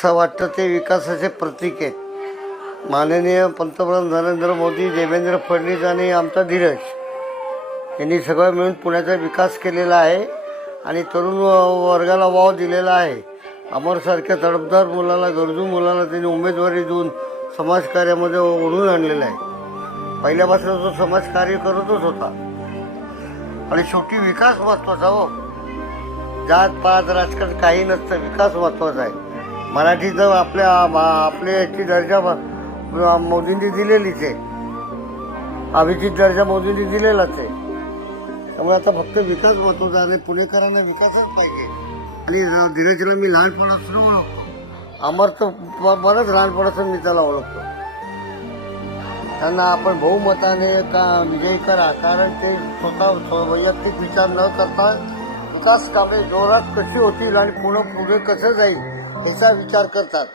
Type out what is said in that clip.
असं वाटतं ते विकासाचे प्रतीक आहेत. माननीय पंतप्रधान नरेंद्र मोदी, देवेंद्र फडणवीस आणि आमचा धीरज यांनी सगळं मिळून पुण्याचा विकास केलेला आहे आणि तरुण वर्गाला वाव दिलेला आहे. अमरसारख्या तडफदार मुलाला, गरजू मुलाला त्यांनी उमेदवारी देऊन समाजकार्यामध्ये ओढून आणलेलं आहे. पहिल्यापासून तो समाजकार्य करतच होता आणि शेवटी विकास महत्त्वाचा. हो, जात पात राजकारण काही नसतं, विकास महत्त्वाचा आहे. मराठीचं आपल्या याची दर्जा मोदींनी दिलेलीच आहे, अभिजित दर्जा मोदींनी दिलेलाच आहे. त्यामुळे आता फक्त विकास महत्त्वाचा आहे. पुणेकरांना विकासच पाहिजे. आणि धीरजला मी लहानपणापासून ओळखतो, अमर तर बरंच लहानपणापासून मी त्याला ओळखतो. त्यांना आपण बहुमताने विजयी करा, कारण ते स्वतः वैयक्तिक विचार न करता विकास कामे जोरात कशी होतील आणि पुढे कसं जाईल याचा विचार करतात.